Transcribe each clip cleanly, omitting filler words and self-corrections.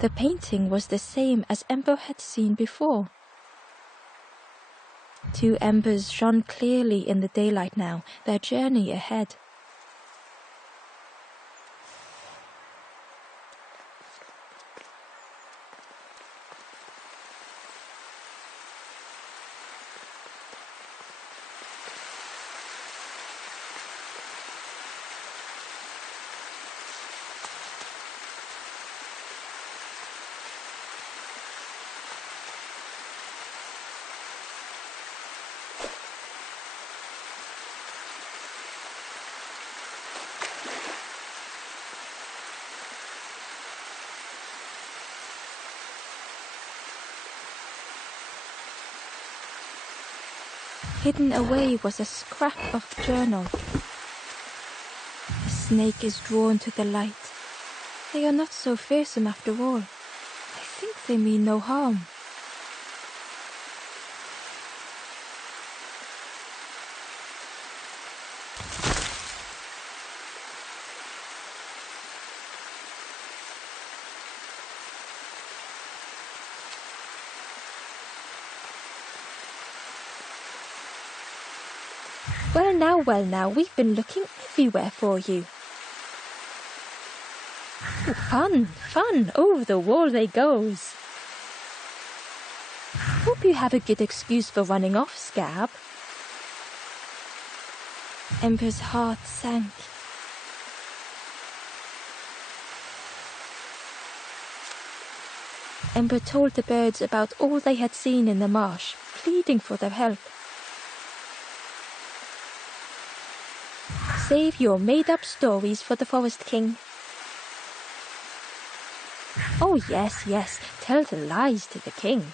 The painting was the same as Ember had seen before. 2 embers shone clearly in the daylight now, their journey ahead. Hidden away was a scrap of journal. The snake is drawn to the light. They are not so fearsome after all. I think they mean no harm. Well now, we've been looking everywhere for you. Ooh, fun, over the wall they goes. Hope you have a good excuse for running off, Scab. Ember's heart sank. Ember told the birds about all they had seen in the marsh, pleading for their help. Save your made-up stories for the Forest King. Oh yes, tell the lies to the king.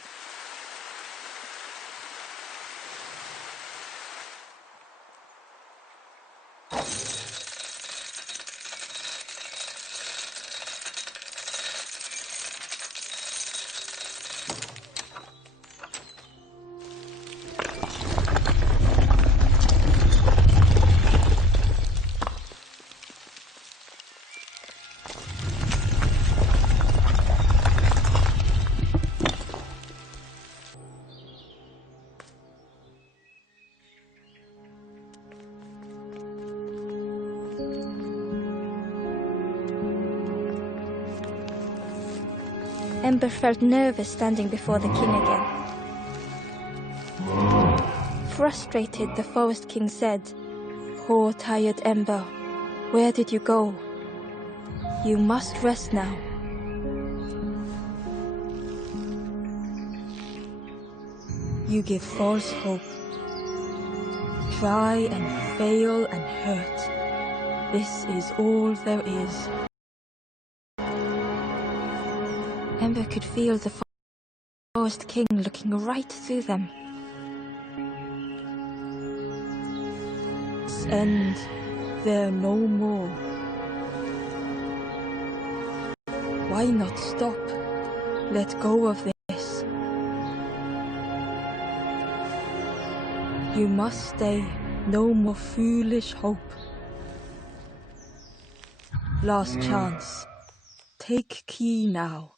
Ember felt nervous standing before the king again. Frustrated, the Forest King said, "Poor tired Ember, where did you go? You must rest now." You give false hope. Try and fail and hurt. This is all there is. Ember could feel the Forest King looking right through them. It's end. There no more. Why not stop? Let go of this. You must stay. No more foolish hope. Last chance. Take key now.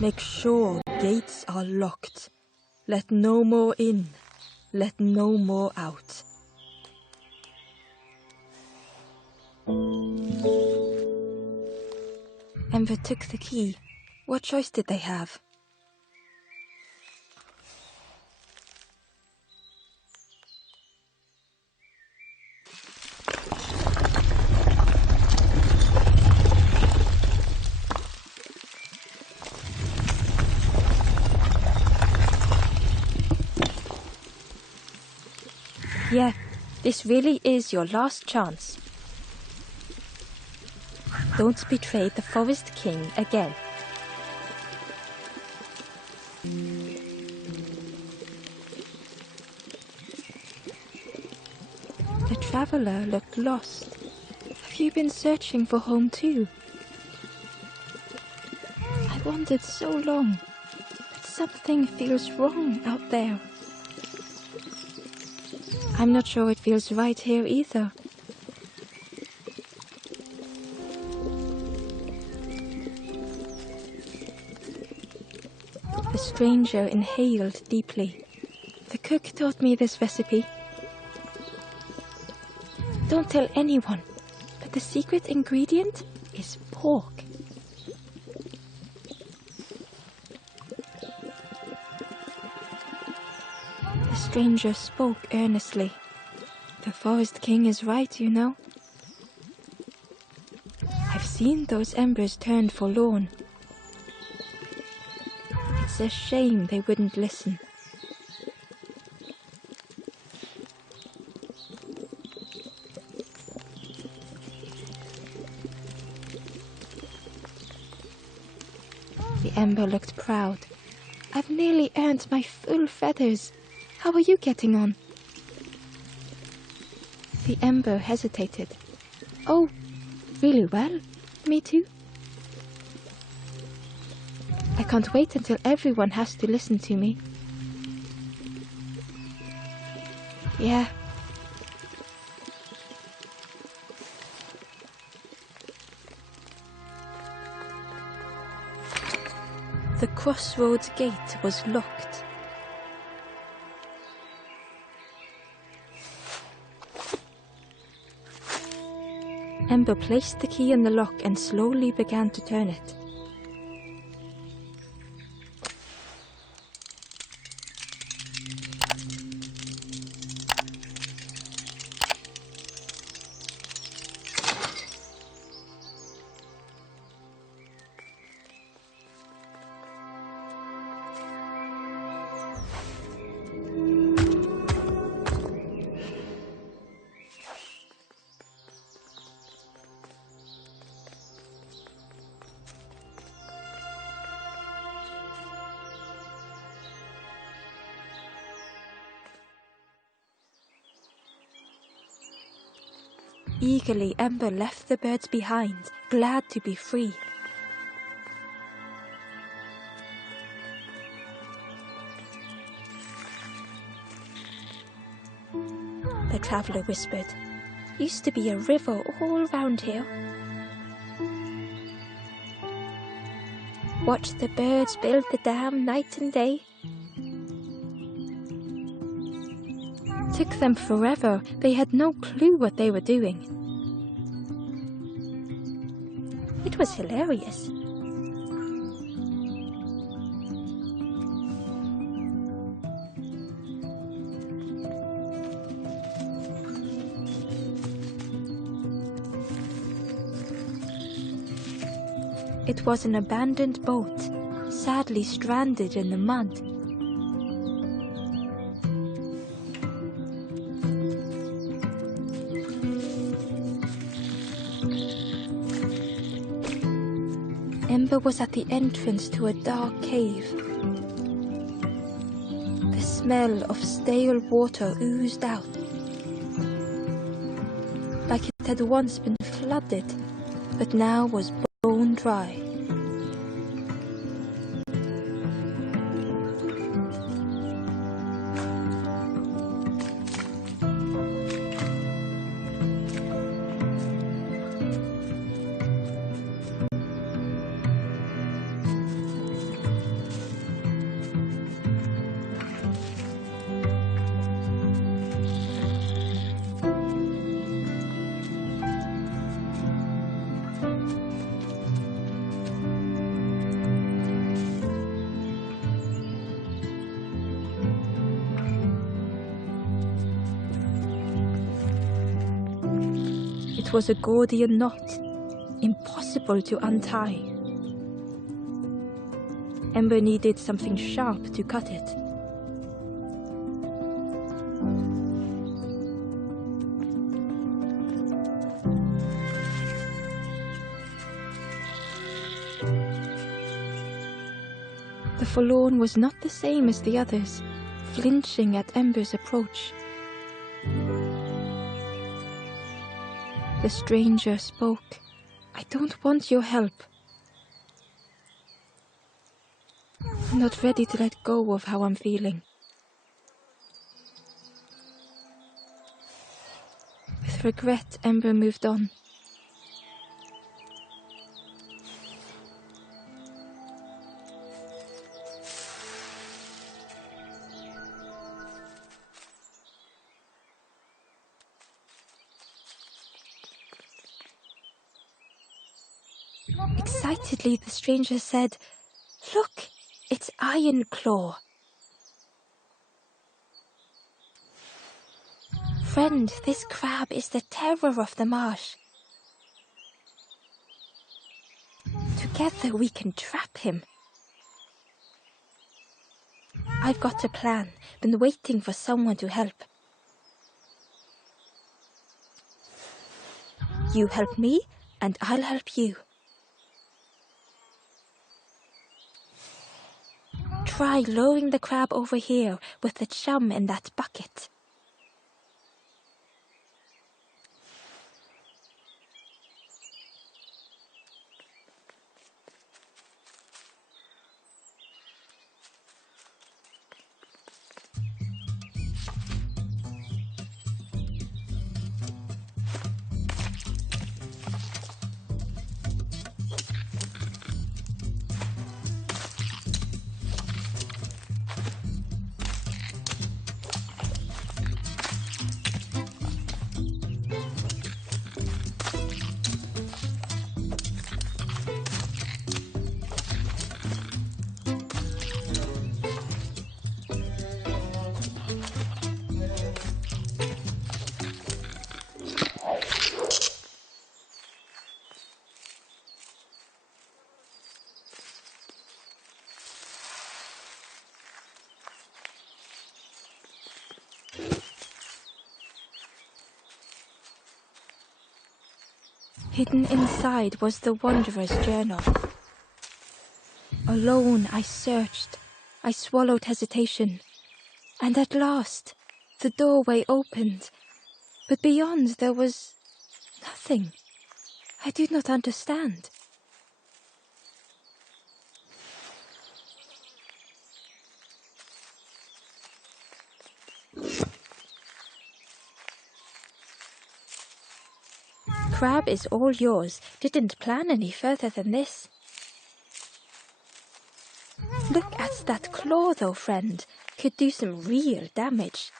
Make sure gates are locked. Let no more in. Let no more out. Ember took the key. What choice did they have? Yeah, this really is your last chance. Don't betray the Forest King again. The traveler looked lost. Have you been searching for home too? I wandered so long, but something feels wrong out there. I'm not sure it feels right here either. stranger inhaled deeply. The cook taught me this recipe. Don't tell anyone, but the secret ingredient is pork. The stranger spoke earnestly. The Forest King is right, you know. I've seen those embers turn forlorn. It's a shame they wouldn't listen. The ember looked proud. I've nearly earned my full feathers. How are you getting on? The ember hesitated. Oh, really well. Me too. I can't wait until everyone has to listen to me. Yeah. The crossroads gate was locked. Ember placed the key in the lock and slowly began to turn it. Eagerly, Ember left the birds behind, glad to be free. The traveller whispered, "Used to be a river all round here. Watch the birds build the dam night and day. Took them forever, they had no clue what they were doing. It was hilarious. It was an abandoned boat, sadly stranded in the mud. Ember was at the entrance to a dark cave. The smell of stale water oozed out, like it had once been flooded, but now was bone dry. It was a Gordian knot, impossible to untie. Ember needed something sharp to cut it. The forlorn was not the same as the others, flinching at Ember's approach. The stranger spoke. "I don't want your help. I'm not ready to let go of how I'm feeling." With regret, Ember moved on. Excitedly, the stranger said, "Look, it's Iron Claw." "Friend, this crab is the terror of the marsh. Together we can trap him." "I've got a plan. Been waiting for someone to help." "You help me, and I'll help you." "Try lowering the crab over here with the chum in that bucket." Hidden inside was the wanderer's journal. Alone I searched, I swallowed hesitation, and at last the doorway opened, but beyond there was nothing. I did not understand. Crab is all yours. Didn't plan any further than this. Look at that claw though, friend. Could do some real damage.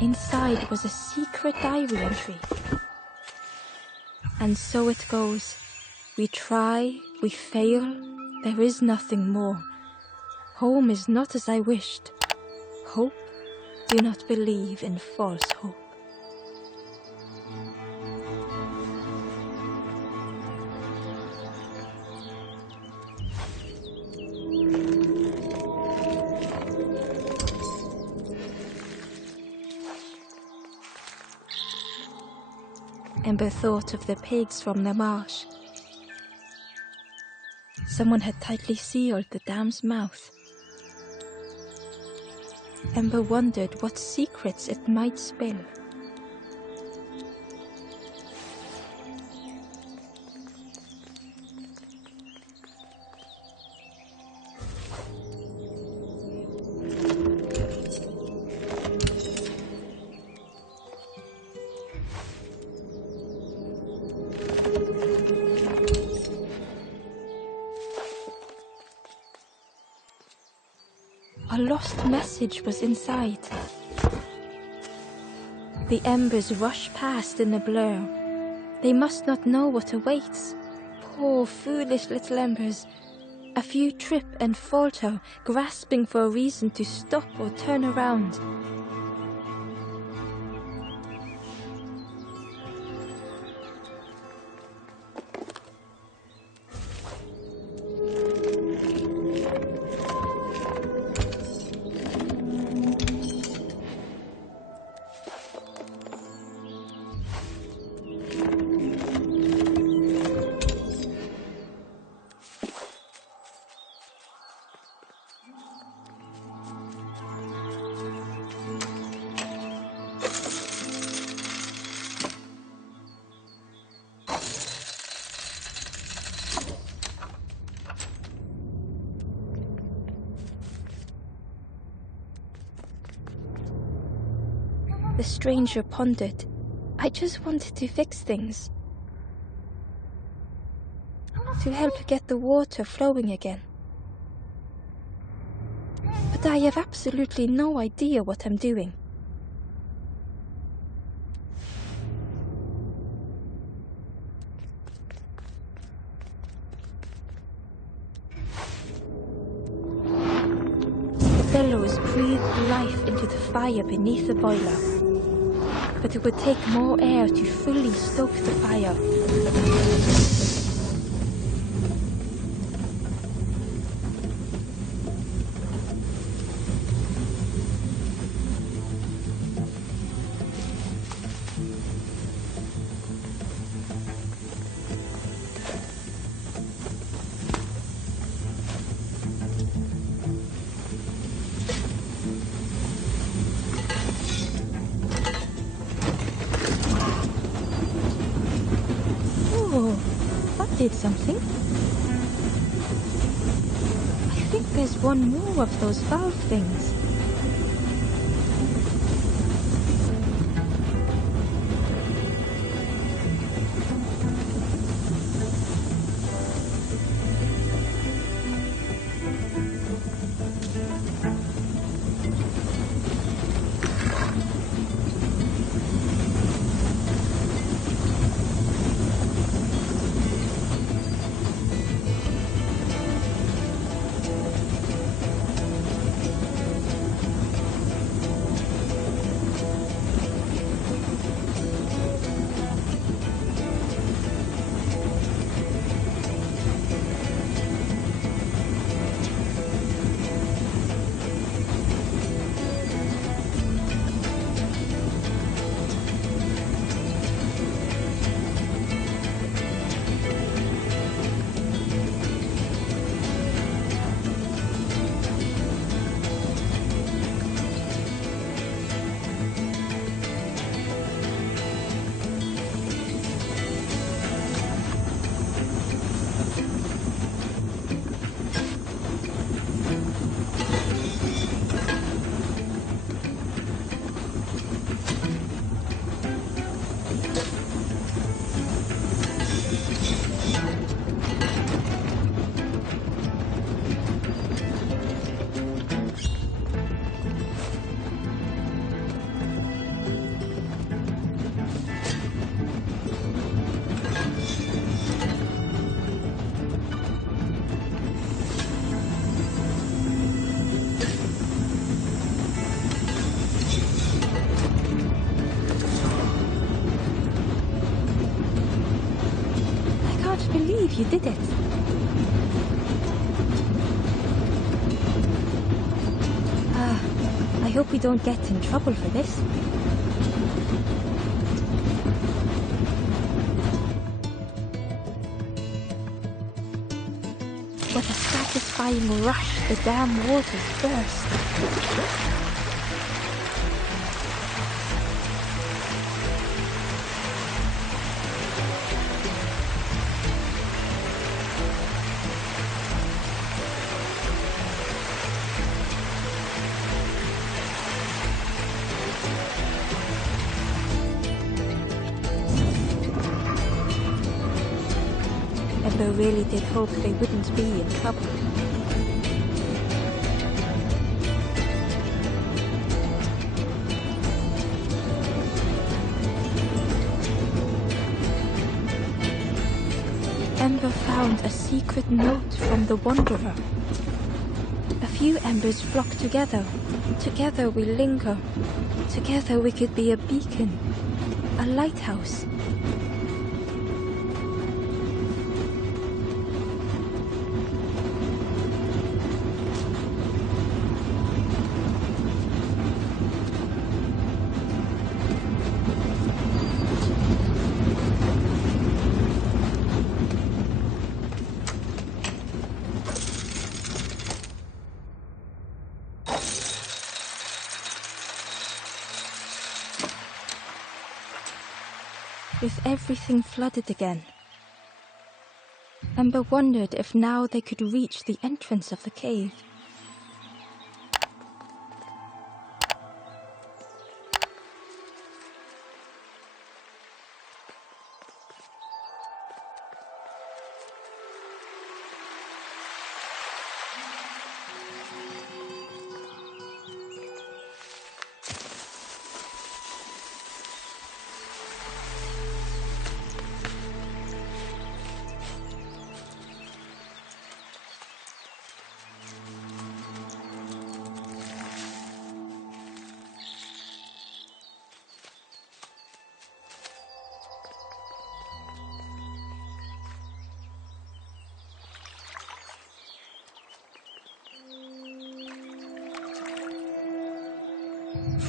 Inside was a secret diary entry. And so it goes. We try, we fail, there is nothing more. Home is not as I wished. Hope, do not believe in false hope. Ember thought of the pigs from the marsh. Someone had tightly sealed the dam's mouth. Ember wondered what secrets it might spill. A lost message was inside. The embers rush past in a blur. They must not know what awaits. Poor, foolish little embers. A few trip and falter, grasping for a reason to stop or turn around. The stranger pondered. I just wanted to fix things. To help get the water flowing again. But I have absolutely no idea what I'm doing. The bellows breathed life into the fire beneath the boiler. But it would take more air to fully stoke the fire. Did something. I think there's one more of those valve things. You did it. I hope we don't get in trouble for this. What a satisfying rush the dam waters burst. Ember really did hope they wouldn't be in trouble. Ember found a secret note from the Wanderer. A few embers flock together. Together we linger. Together we could be a beacon, a lighthouse. With everything flooded again, Ember wondered if now they could reach the entrance of the cave.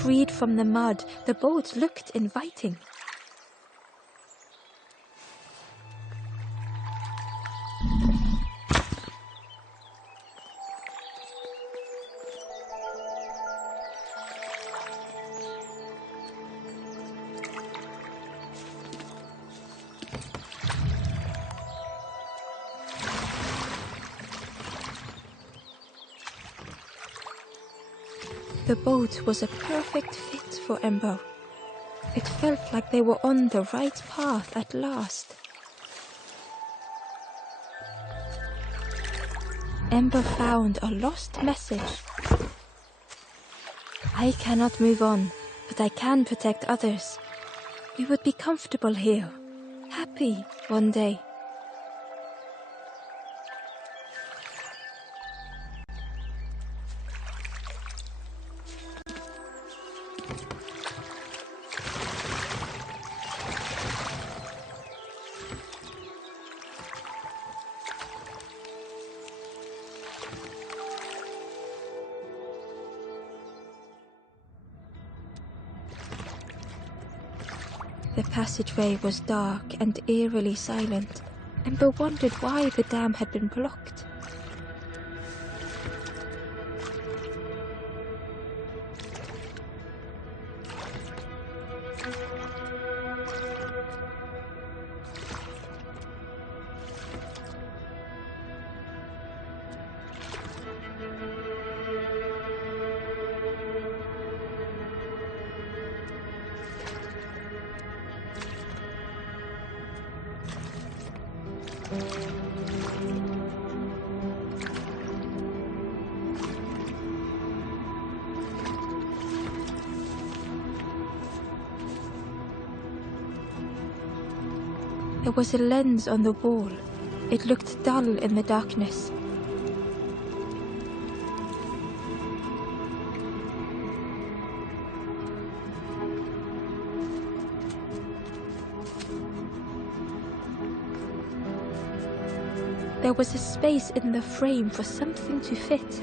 Freed from the mud, the boat looked inviting. The boat was a perfect fit for Ember. It felt like they were on the right path at last. Ember found a lost message. I cannot move on, but I can protect others. We would be comfortable here, happy one day. The passageway was dark and eerily silent. Ember wondered why the dam had been blocked. There was a lens on the wall. It looked dull in the darkness. There was a space in the frame for something to fit.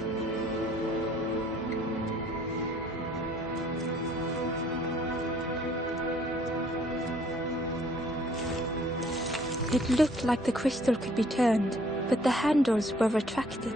It looked like the crystal could be turned, but the handles were retracted.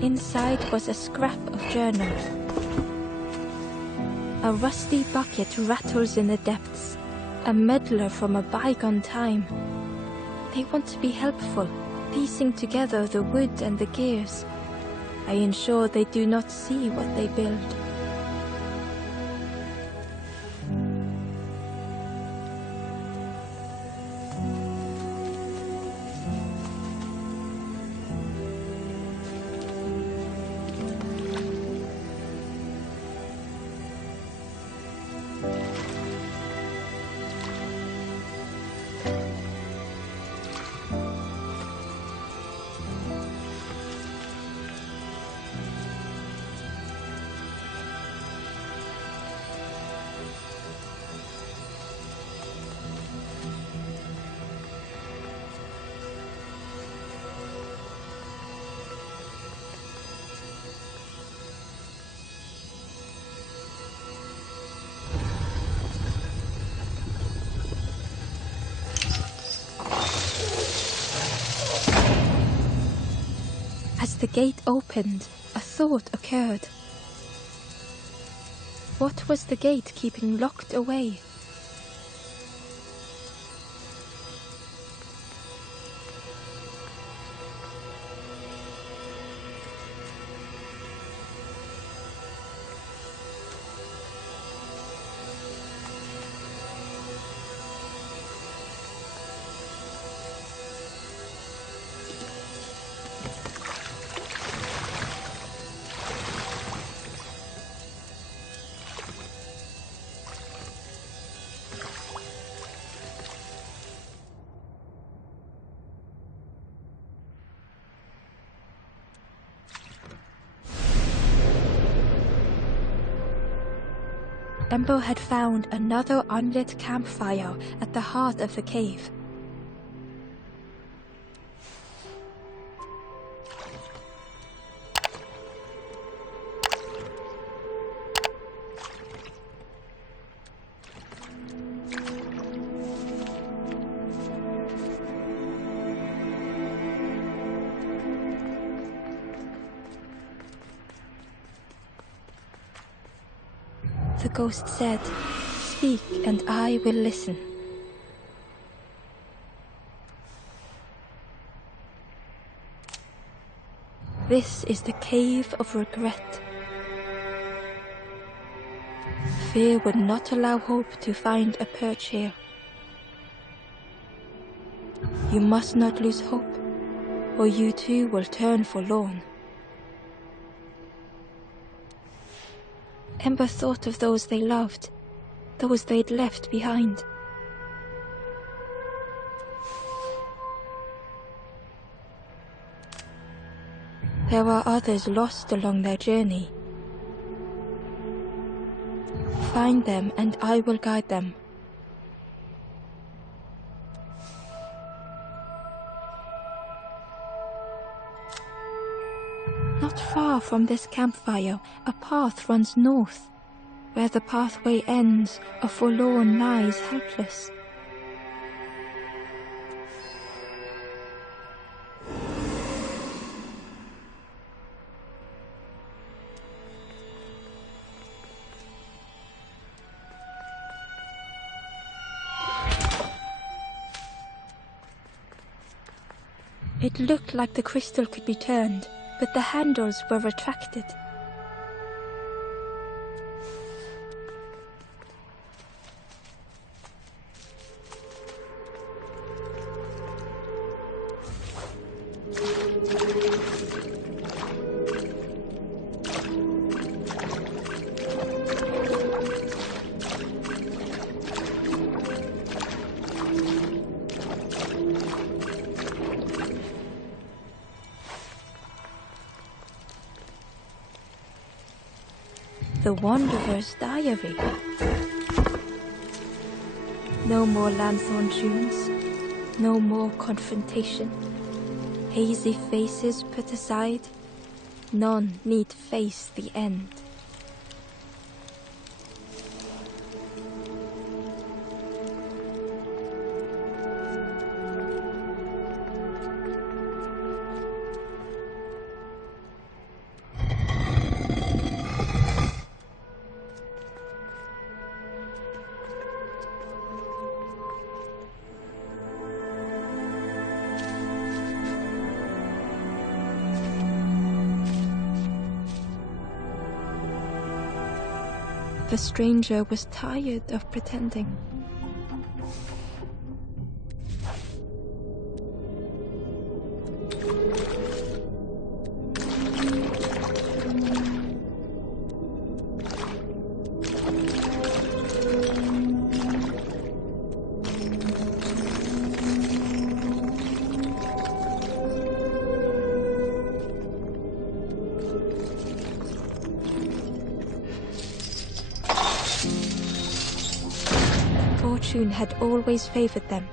Inside was a scrap of journal. A rusty bucket rattles in the depths, a meddler from a bygone time. They want to be helpful, piecing together the wood and the gears. I ensure they do not see what they build. the gate opened, a thought occurred. What was the gate keeping locked away? Ember had found another unlit campfire at the heart of the cave. The ghost said, "Speak and I will listen." This is the cave of regret. Fear would not allow hope to find a perch here. You must not lose hope, or you too will turn forlorn. Ember thought of those they loved, those they'd left behind. There are others lost along their journey. Find them and I will guide them. Not far from this campfire, a path runs north. Where the pathway ends, a forlorn lies helpless. It looked like the crystal could be turned, but the handles were retracted. The Wanderer's Diary. No more lanthorn tunes, no more confrontation. Hazy faces put aside, none need face the end. The stranger was tired of pretending. Fortune had always favored them.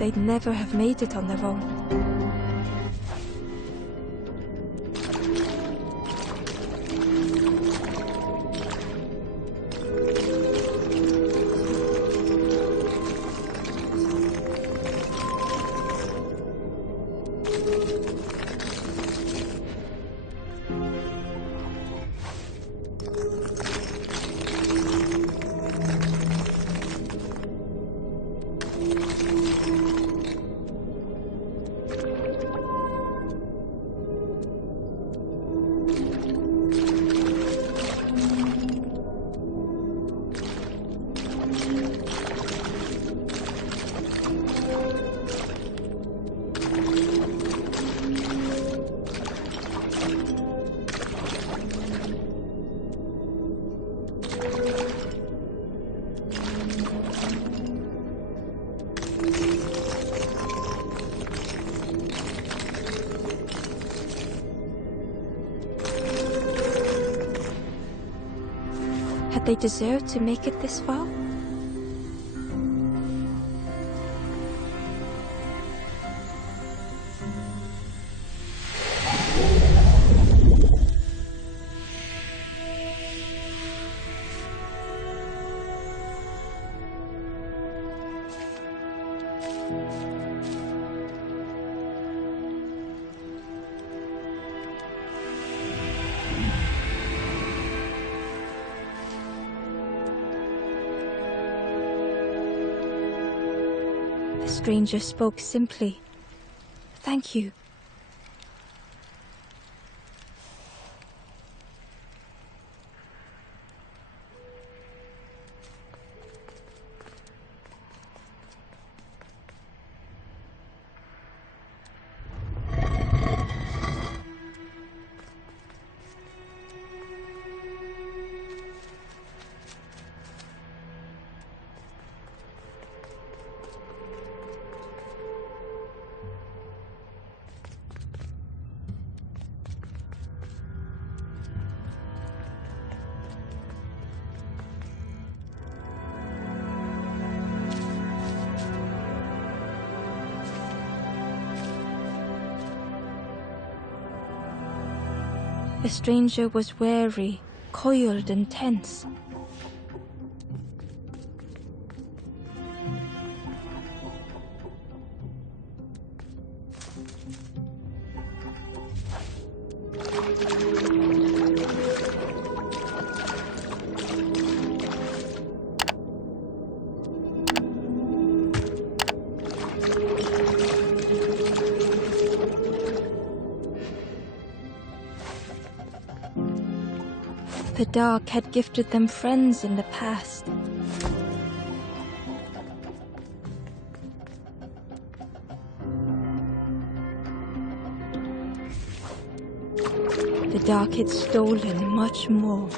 they'd never have made it on their own. Had they deserved to make it this far? The stranger spoke simply. Thank you. The stranger was wary, coiled and tense. The dark had gifted them friends in the past. The dark had stolen much more.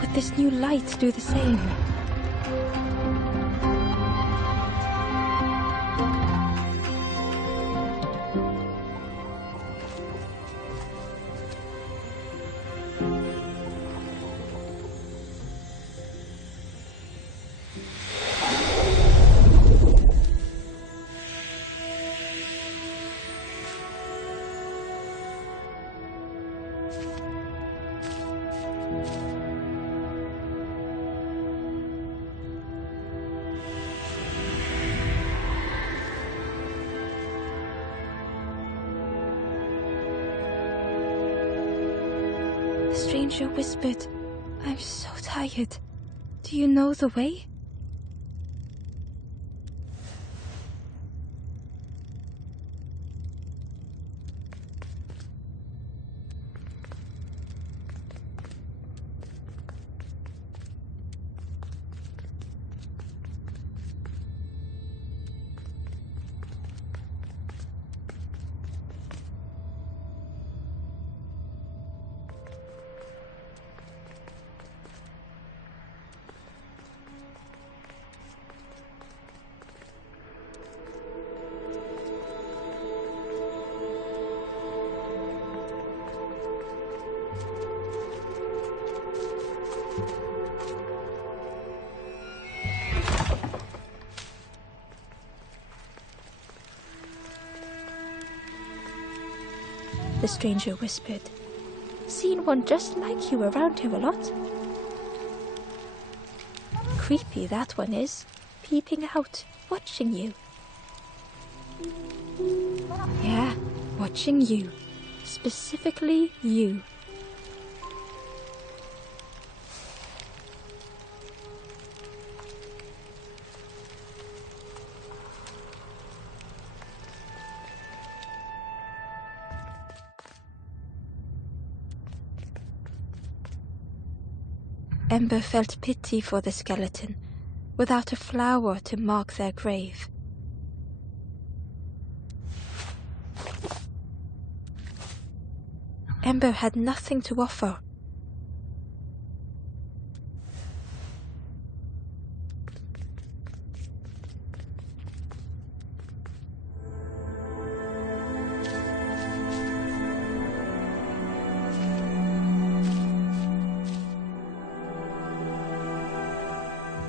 Would this new light do the same? The stranger whispered, "I'm so tired. Do you know the way?" the stranger whispered. Seen one just like you around here a lot. Creepy that one is, peeping out, watching you. Yeah, watching you. Specifically you. Ember felt pity for the skeleton, without a flower to mark their grave. Ember had nothing to offer.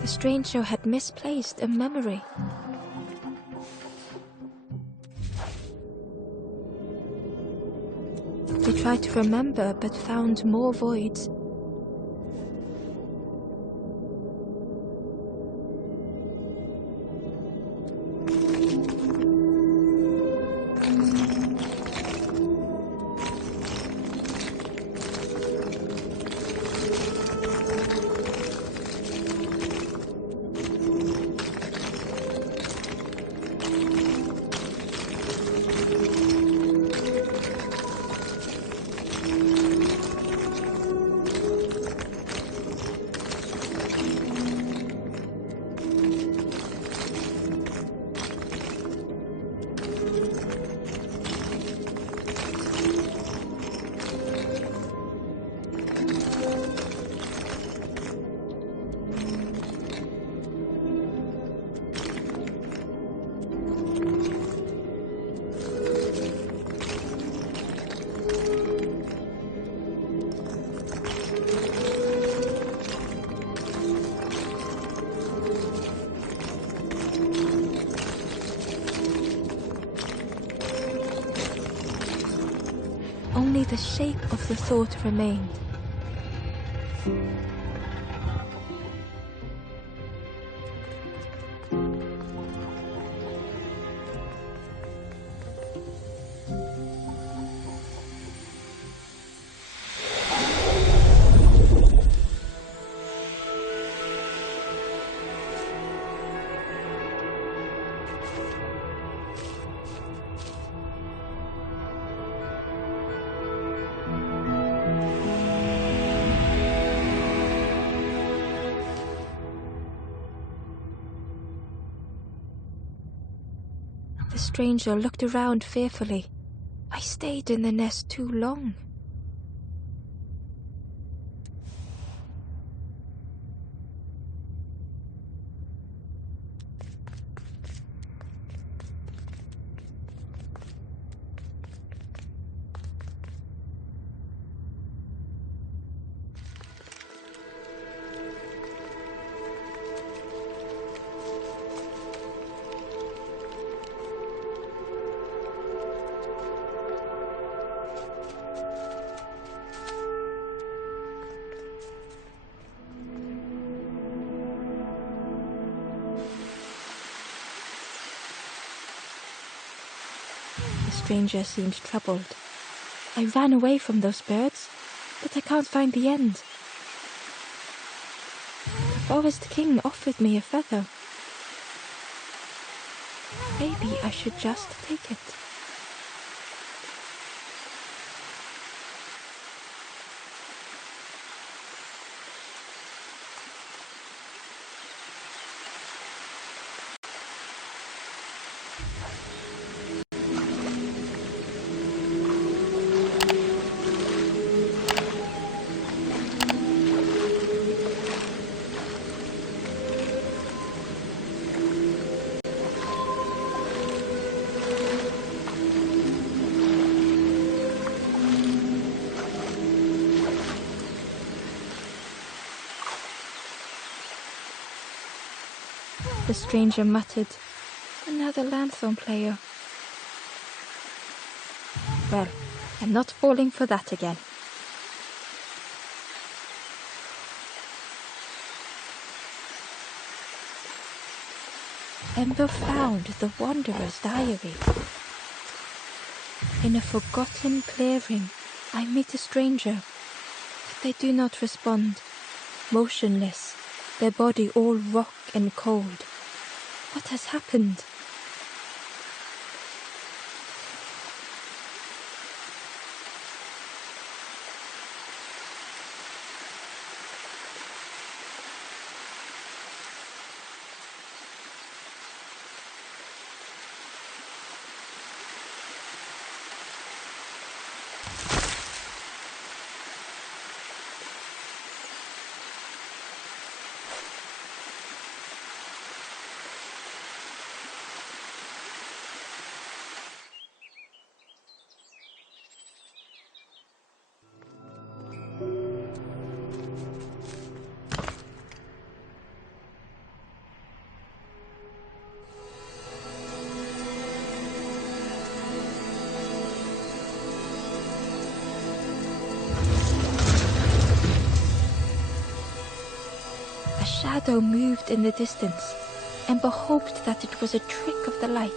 The stranger had misplaced a memory. They tried to remember but found more voids. Only the shape of the thought remained. The stranger looked around fearfully. I stayed in the nest too long. The stranger seemed troubled. I ran away from those birds, but I can't find the end. The Forest King offered me a feather. Maybe I should just take it. The stranger muttered, "Another lanthorn player." Well, I'm not falling for that again. Ember found the Wanderer's diary. In a forgotten clearing, I meet a stranger, but they do not respond. Motionless, their body all rock and cold. What has happened? A shadow moved in the distance. Ember hoped that it was a trick of the light,